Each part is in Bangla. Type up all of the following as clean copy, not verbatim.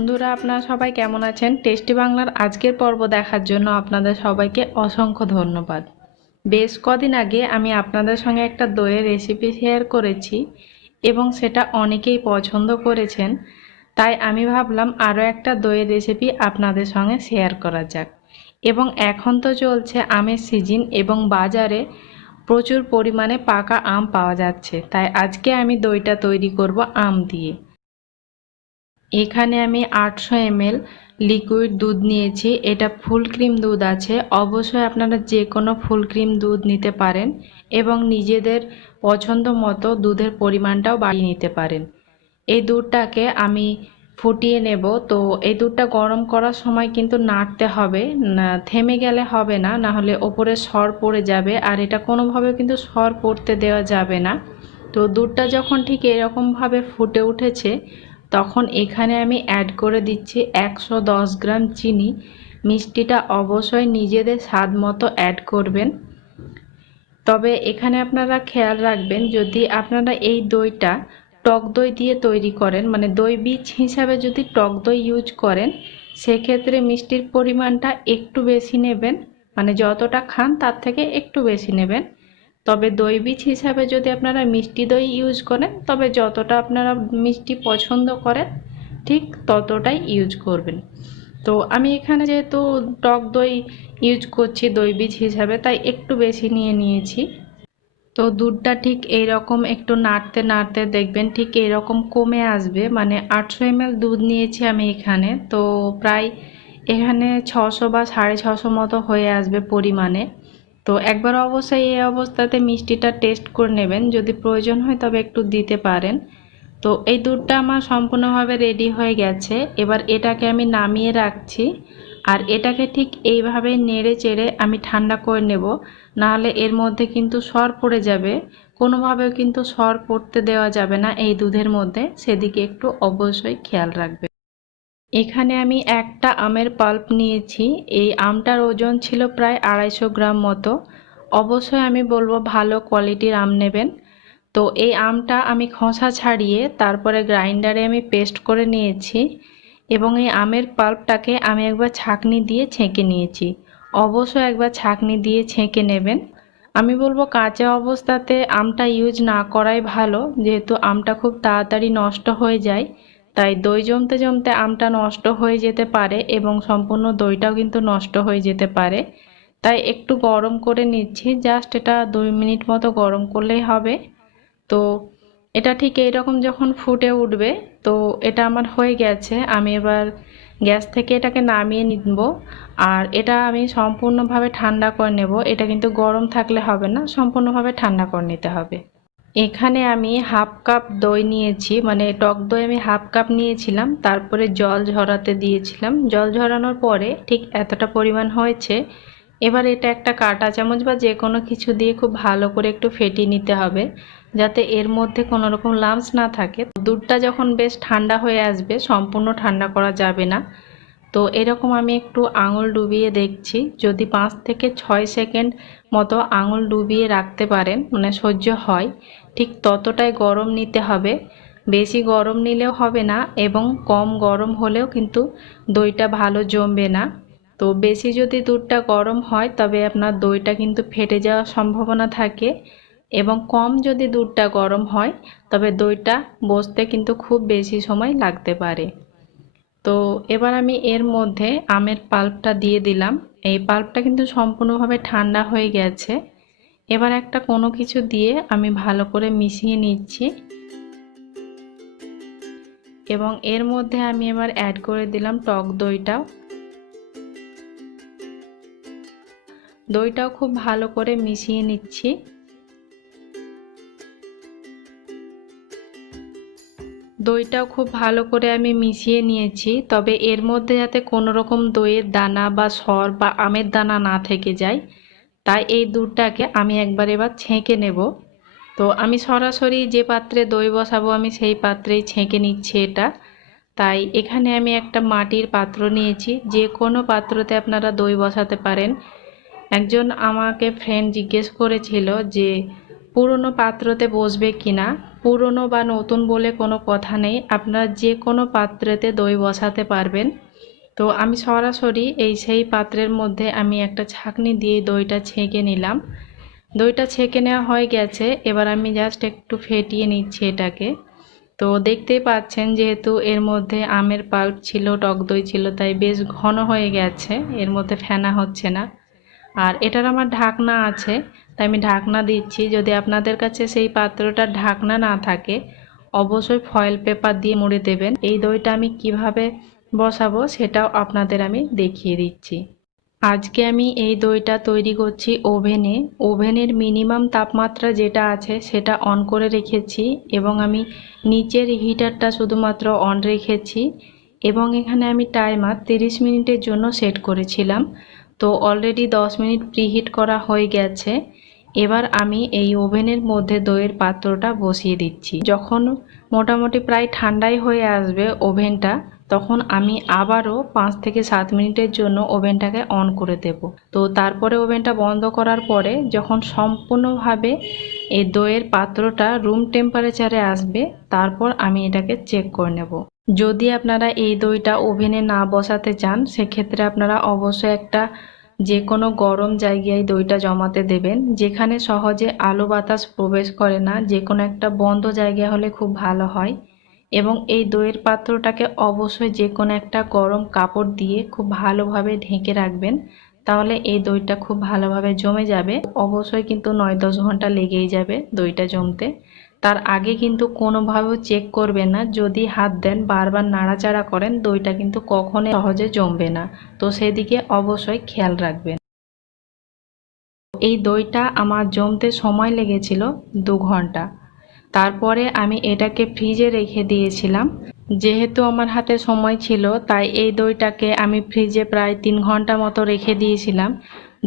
বন্ধুরা আপনারা সবাই কেমন আছেন? টেস্টি বাংলার আজকের পর্ব দেখার জন্য আপনাদের সবাইকে অসংখ্য ধন্যবাদ। বেশ কদিন আগে আমি আপনাদের সঙ্গে একটা দইয়ের রেসিপি শেয়ার করেছি এবং সেটা অনেকেই পছন্দ করেছেন। তাই আমি ভাবলাম আরও একটা দইয়ের রেসিপি আপনাদের সঙ্গে শেয়ার করা যাক। এবং এখন তো চলছে আমের সিজন এবং বাজারে প্রচুর পরিমাণে পাকা আম পাওয়া যাচ্ছে, তাই আজকে আমি দইটা তৈরি করব আম দিয়ে। এখানে আমি 800 ml লিকুইড দুধ নিয়েছি। এটা ফুল ক্রিম দুধ আছে, অবশ্যই আপনারা যে কোনো ফুল ক্রিম দুধ নিতে পারেন এবং নিজেদের পছন্দ মতো দুধের পরিমাণটাও বাড়িয়ে নিতে পারেন। এই দুধটাকে আমি ফুটিয়ে নেব। তো এই দুধটা গরম করার সময় কিন্তু নাড়তে হবে না, থেমে গেলে হবে না, না হলে ওপরে সর পড়ে যাবে, আর এটা কোনোভাবেও কিন্তু সর পড়তে দেওয়া যাবে না। তো দুধটা যখন ঠিক এরকমভাবে ফুটে উঠেছে তখন এখানে আমি অ্যাড করে দিচ্ছি 110 গ্রাম চিনি। মিষ্টিটা অবশ্যই নিজেদের স্বাদ মতো অ্যাড করবেন। তবে এখানে আপনারা খেয়াল রাখবেন, যদি আপনারা এই দইটা টক দই দিয়ে তৈরি করেন, মানে দই বীজ হিসাবে যদি টক দই ইউজ করেন, সেক্ষেত্রে মিষ্টির পরিমাণটা একটু বেশি নেবেন, মানে যতটা খান তার থেকে একটু বেশি নেবেন। তবে দই বীজ হিসাবে যদি আপনারা মিষ্টি দই ইউজ করেন, তবে যতটা আপনারা মিষ্টি পছন্দ করেন ঠিক ততটাই ইউজ করবেন। তো আমি এখানে যেহেতু টক দই ইউজ করছি দই বীজ হিসাবে, তাই একটু বেশি নিয়ে নিয়েছি। তো দুধটা ঠিক এই রকম একটু নাড়তে নাড়তে দেখবেন ঠিক এরকম কমে আসবে, মানে 800 ml দুধ নিয়েছি আমি এখানে, তো প্রায় এখানে 600 বা 650 মতো হয়ে আসবে পরিমাণে। তো একবার অবশ্যই এই অবস্থাতে মিষ্টিটা টেস্ট করে নেবেন, যদি প্রয়োজন হয় তবে একটু দিতে পারেন। তো এই দুধটা আমার সম্পূর্ণভাবে রেডি হয়ে গেছে। এবার এটাকে আমি নামিয়ে রাখছি, আর এটাকে ঠিক এইভাবে নেড়ে চেড়ে আমি ঠান্ডা করে নেব, নাহলে এর মধ্যে কিন্তু সর পড়ে যাবে। কোনোভাবেও কিন্তু সর পড়তে দেওয়া যাবে না এই দুধের মধ্যে, সেদিকে একটু অবশ্যই খেয়াল রাখবে। এখানে আমি একটা আমের পাল্প নিয়েছি। এই আমটার ওজন ছিল প্রায় 250 গ্রাম মতো। অবশ্যই আমি বলবো ভালো কোয়ালিটির আম নেবেন। তো এই আমটা আমি খোসা ছাড়িয়ে তারপরে গ্রাইন্ডারে আমি পেস্ট করে নিয়েছি এবং এই আমের পাল্পটাকে আমি একবার ছাঁকনি দিয়ে ছেঁকে নিয়েছি। অবশ্যই একবার ছাঁকনি দিয়ে ছেঁকে নেবেন। আমি বলবো কাঁচা অবস্থাতে আমটা ইউজ না করাই ভালো, যেহেতু আমটা খুব তাড়াতাড়ি নষ্ট হয়ে যায়। তাই দই জমতে জমতে আমটা নষ্ট হয়ে যেতে পারে এবং সম্পূর্ণ দইটাও কিন্তু নষ্ট হয়ে যেতে পারে। তাই একটু গরম করে নিচ্ছি, জাস্ট এটা 2 মিনিট মতো গরম করলেই হবে। তো এটা ঠিক এইরকম যখন ফুটে উঠবে, তো এটা আমার হয়ে গেছে। আমি এবার গ্যাস থেকে এটাকে নামিয়ে নিব, আর এটা আমি সম্পূর্ণভাবে ঠান্ডা করে নেব। এটা কিন্তু গরম থাকলে হবে না, সম্পূর্ণভাবে ঠান্ডা করে নিতে হবে। এখানে আমি হাফ কাপ দই নিয়েছি, মানে টক দই আমি হাফ কাপ নিয়েছিলাম, তারপরে জল ঝরাতে দিয়েছিলাম। জল ঝরানোর পরে ঠিক এতটা পরিমাণ হয়েছে। এবার এটা একটা কাঁটা চামচ বা যে কোনো কিছু দিয়ে খুব ভালো করে একটু ফেটিয়ে নিতে হবে, যাতে এর মধ্যে কোনো রকম লাম্পস না থাকে। দুধটা যখন বেশ ঠান্ডা হয়ে আসবে, সম্পূর্ণ ঠান্ডা করা যাবে না, তো এরকম আমি একটু আঙুল ডুবিয়ে দেখছি। যদি 5 থেকে 6 সেকেন্ড মতো আঙুল ডুবিয়ে রাখতে পারেন, মানে সহ্য হয়, ঠিক ততটাই গরম নিতে হবে। বেশি গরম নিলেও হবে না এবং কম গরম হলেও কিন্তু দইটা ভালো জমবে না। তো বেশি যদি দুধটা গরম হয় তবে আপনার দইটা কিন্তু ফেটে যাওয়ার সম্ভাবনা থাকে, এবং কম যদি দুধটা গরম হয় তবে দইটা বসতে কিন্তু খুব বেশি সময় লাগতে পারে। তো এবার আমি এর মধ্যে আমের পাল্পটা দিয়ে দিলাম। এই পাল্পটা কিন্তু সম্পূর্ণভাবে ঠান্ডা হয়ে গেছে। এবার একটা কোনো কিছু দিয়ে আমি ভালো করে মিশিয়ে নিচ্ছি এবং এর মধ্যে আমি এবার অ্যাড করে দিলাম টক দইটাও। দইটাও খুব ভালো করে মিশিয়ে নিচ্ছি। দইটাও খুব ভালো করে আমি মিশিয়ে নিয়েছি, তবে এর মধ্যে যাতে কোনো রকম দইয়ের দানা বা সর বা আমের দানা না থেকে যায়, তাই এই দুধটাকে আমি একবার এবার ছেঁকে নেব। তো আমি সরাসরি যে পাত্রে দই বসাবো আমি সেই পাত্রেই ছেঁকে নিচ্ছি এটা। তাই এখানে আমি একটা মাটির পাত্র নিয়েছি, যে কোনো পাত্রতে আপনারা দই বসাতে পারেন। একজন আমাকে ফ্রেন্ড জিজ্ঞেস করেছিল যে পুরনো পাত্রতে বসবে কিনা। পুরনো বা নতুন বলে কোনো কথা নেই, আপনারা যে কোনো পাত্রেতে দই বসাতে পারবেন। তো আমি সরাসরি সেই পাত্রের মধ্যে আমি একটা ছাঁকনি দিয়ে দইটা ছেঁকে নিলাম। দইটা ছেঁকে নেওয়া হয়ে গেছে, এবার আমি জাস্ট একটু ফেটিয়ে নিচ্ছি এটাকে। তো দেখতেই পাচ্ছেন যেহেতু এর মধ্যে আমের পাল্প ছিল, টক দই ছিল, তাই বেশ ঘন হয়ে গেছে, এর মধ্যে ফেনা হচ্ছে না। আর এটার আমার ঢাকনা আছে, তাই আমি ঢাকনা দিচ্ছি। যদি আপনাদের কাছে সেই পাত্রটার ঢাকনা না থাকে অবশ্যই ফয়েল পেপার দিয়ে মুড়ে দেবেন। এই দইটা আমি কিভাবে বসাবো সেটাও আপনাদের আমি দেখিয়ে দিচ্ছি। আজকে আমি এই দইটা তৈরি করছি ওভেনে। ওভেনের মিনিমাম তাপমাত্রা যেটা আছে সেটা অন করে রেখেছি এবং আমি নিচের হিটারটা শুধুমাত্র অন রেখেছি এবং এখানে আমি টাইমার 30 মিনিটের জন্য সেট করেছিলাম। তো অলরেডি 10 মিনিট প্রিহিট করা হয়ে গেছে। এবার আমি এই ওভেনের মধ্যে দইয়ের পাত্রটা বসিয়ে দিচ্ছি। যখন মোটামুটি প্রায় ঠান্ডাই হয়ে আসবে ওভেনটা, তখন আমি আবারও 5 থেকে 7 মিনিটের জন্য ওভেনটাকে অন করে দেব। তো তারপরে ওভেনটা বন্ধ করার পরে যখন সম্পূর্ণভাবে এই দইয়ের পাত্রটা রুম টেম্পারেচারে আসবে, তারপর আমি এটাকে চেক করে নেব। যদি আপনারা এই দইটা ওভেনে না বসাতে চান, সেক্ষেত্রে আপনারা অবশ্যই একটা যে কোনো গরম জায়গায় দইটা জমাতে দেবেন, যেখানে সহজে আলো বাতাস প্রবেশ করে না। যে কোনো একটা বন্ধ জায়গা হলে খুব ভালো হয়। এবং এই দইয়ের পাত্রটাকে অবশ্যই যে কোনো একটা গরম কাপড় দিয়ে খুব ভালোভাবে ঢেকে রাখবেন, তাহলে এই দইটা খুব ভালোভাবে জমে যাবে। অবশ্যই কিন্তু 9-10 ঘন্টা লেগেই যাবে দইটা জমতে। তার আগে কিন্তু কোনোভাবেও চেক করবেন না, যদি হাত দেন বারবার নাড়াচাড়া করেন দইটা কিন্তু কখনোই সহজে জমবে না। তো সেদিকে অবশ্যই খেয়াল রাখবেন। এই দইটা আমার জমতে সময় লেগেছিল 2 ঘন্টা। তারপরে আমি এটাকে ফ্রিজে রেখে দিয়েছিলাম। যেহেতু আমার হাতে সময় ছিল তাই এই দইটাকে আমি ফ্রিজে প্রায় 3 ঘন্টা মতো রেখে দিয়েছিলাম।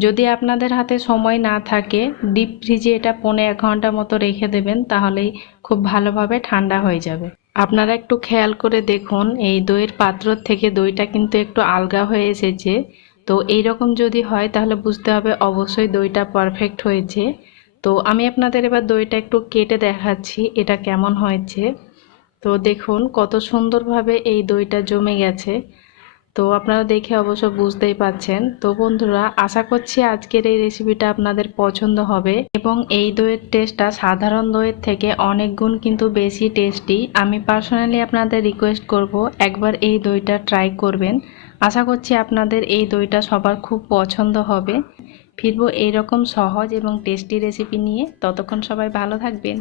যদি আপনাদের হাতে সময় না থাকে ডিপ ফ্রিজে এটা 1.5 ঘন্টা মতো রেখে দেবেন, তাহলেই খুব ভালোভাবে ঠান্ডা হয়ে যাবে। আপনারা একটু খেয়াল করে দেখুন, এই দইয়ের পাত্র থেকে দইটা কিন্তু একটু আলগা হয়ে এসেছে। তো এইরকম যদি হয় তাহলে বুঝতে হবে অবশ্যই দইটা পারফেক্ট হয়েছে। তো আমি আপনাদের এবার দইটা একটু কেটে দেখাচ্ছি এটা কেমন হয়েছে। তো দেখুন কত সুন্দরভাবে এই দইটা জমে গেছে। তো আপনারা দেখে অবশ্য বুঝতেই পাচ্ছেন। তো বন্ধুরা, আশা করছি আজকের এই রেসিপিটা আপনাদের পছন্দ হবে এবং এই দইয়ের টেস্টটা সাধারণ দইয়ের থেকে অনেক গুণ কিন্তু বেশি টেস্টি। আমি পার্সোনালি আপনাদের রিকোয়েস্ট করব একবার এই দইটা ট্রাই করবেন। আশা করছি আপনাদের এই দইটা সবার খুব পছন্দ হবে। ফিরবো এইরকম সহজ এবং টেস্টি রেসিপি নিয়ে। ততক্ষণ সবাই ভালো থাকবেন।